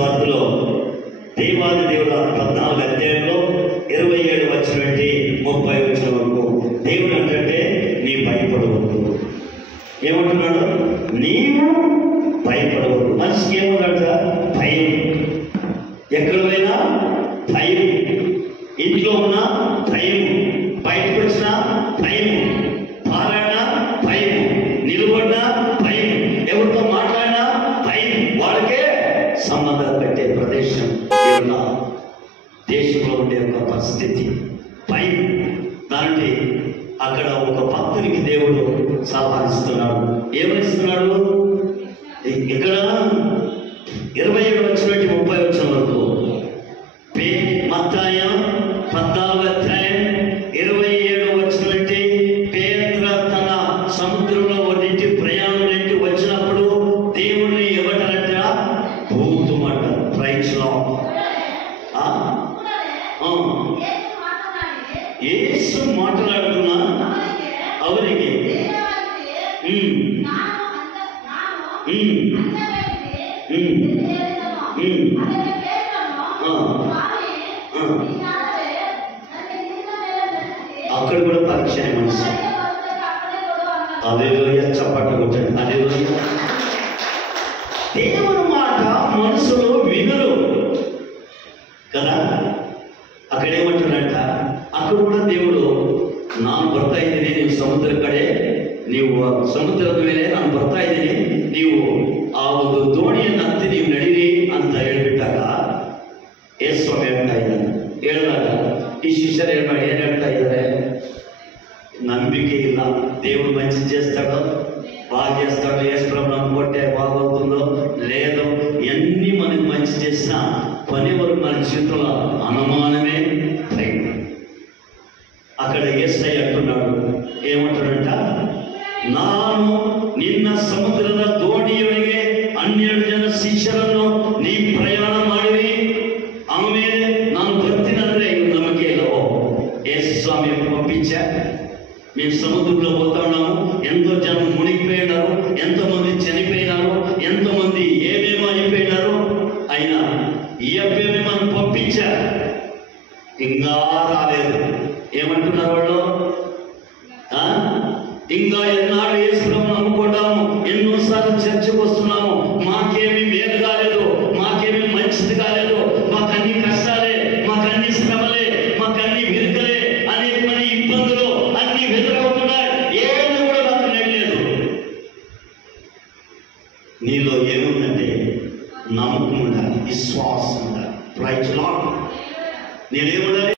వార్తలో దేవాది దేవుడు 14 అధ్యాయంలో 27 వచ్చిన నుండి 30 వచ్చిన వరకు దేవుడు అంటే నీ భయపడవద్దు. ఏమంటున్నాడు? నీవు భయపడవద్దు. మనిషికి ఏమన్నాడు? భయం. ఎక్కడ పోయినా భయం, ఇంట్లో ఉన్న భయం, బయటకు వచ్చిన భయం, పారాడినా భయం, నిలబడినా భయం, ఎవరితో మాట్లాడినా భయం. వాళ్ళకే సంబంధాలు పెట్టే ప్రదేశం ఏమన్నా దేశంలో ఉండే ఒక పరిస్థితి భయం. దానికి అక్కడ ఒక భక్తునికి దేవుడు సలహా ఇస్తున్నాడు. ఏమనిస్తున్నాడు? ఇక్కడ 27 వచ్చిన 30 వచ్చిన వరకు మత్తయి 14 అధ్యాయం 27 వచ్చిన పేతురు తన సముద్రంలో ఒడ్డించి ప్రయాణం నుండి వచ్చినప్పుడు దేవుడిని ఎవరంట? భూతమంట. ప్రైజ్లో యేసు మాట్లాడుతున్నా అవరికి అక్కడ కూడా పరిచయం మనసు. హల్లెలూయా, చప్పట్లు కొట్టండి. హల్లెలూయా. దేవుని మాట మనసులో వినరు కదా. అక్కడ ఏమంటున్నాడంట? అక్కడ కూడా దేవుడు ನಾನು ಬರ್ತಾ ಇದ್ದೀನಿ, ನೀವು ಸಮುದ್ರ ಕಡೆ, ನೀವು ಸಮುದ್ರದ ಮೇಲೆ ನಾನು ಬರ್ತಾ ಇದ್ದೀನಿ, ನೀವು ಆ ಒಂದು ದೋಣಿಯನ್ನು ಹತ್ತಿ ನೀವು ನಡೀರಿ ಅಂತ ಹೇಳ್ಬಿಟ್ಟಾಗ ಯೇಸು ಸ್ವಾಮಿ ಹೇಳ್ತಾ ಇದ್ದಾನೆ. ಹೇಳಿದಾಗ ಈ ಶಿಷ್ಯರು ಏನ್ ಹೇಳ್ತಾ ಇದ್ದಾರೆ? ನಂಬಿಕೆ ಇಲ್ಲ, దేవుడు మంచి చేస్తాడో బాగా చేస్తాడో, యేసు ప్రభు నమ్ముకుంటే బాగవుతుందో లేదో, ఎన్ని మనకి మంచి చేసినా పని వరకు మన జీవితంలో అనుమానమే భయం. అక్కడ యేసయ్య అంటున్నాడు, ఏమంటాడంట? ನಾನು ನಿನ್ನ ಸಮುದ್ರದ ದೋಣಿಯೊಳಗೆ 12 ಜನ ಶಿಷ್ಯರನ್ನು ನೀ ಪ್ರಯಾಣ ಮಾಡಿರಿ, ಆಮೇಲೆ ನಾನು ಬರ್ತೀನಂದ್ರೆ నమ్మకే ఇల్లవో. యేసు స్వామి పంపించా, మేము సముద్రంలో పోతా ఉన్నాము, ఎంతో జనం మునిగిపోయినారు, ఎంతో మంది చనిపోయినారు, ఎంతో మంది ఏమేమో అయిపోయినారు, అయినా ఈ అబ్బాయి మనం పంపించా, ఇంకా రాలేదు. ఏమంటున్నారు వాళ్ళు? ఇంకా ఎన్నాళ్ళు యేసుప్రభువును నమ్ముకుంటాము, ఎన్నోసార్లు చర్చకు వస్తున్నాము, మాకేమీ మేలు కాలేదు, మాకేమీ మంచిది కాలేదు, మాకన్నీ కష్టాలే, మాకన్నీ శ్రమలే, మాకన్నీ విరుకలే, అనేకమైన ఇబ్బందులు అన్ని ఎదురవుతున్నాయి, ఏది కూడా మాకు నెగ్గలేదు. నీలో ఏముందంటే నమ్మకం ఉండాలి, విశ్వాసం ఉండాలి. Right lord, నేనేముండాలి?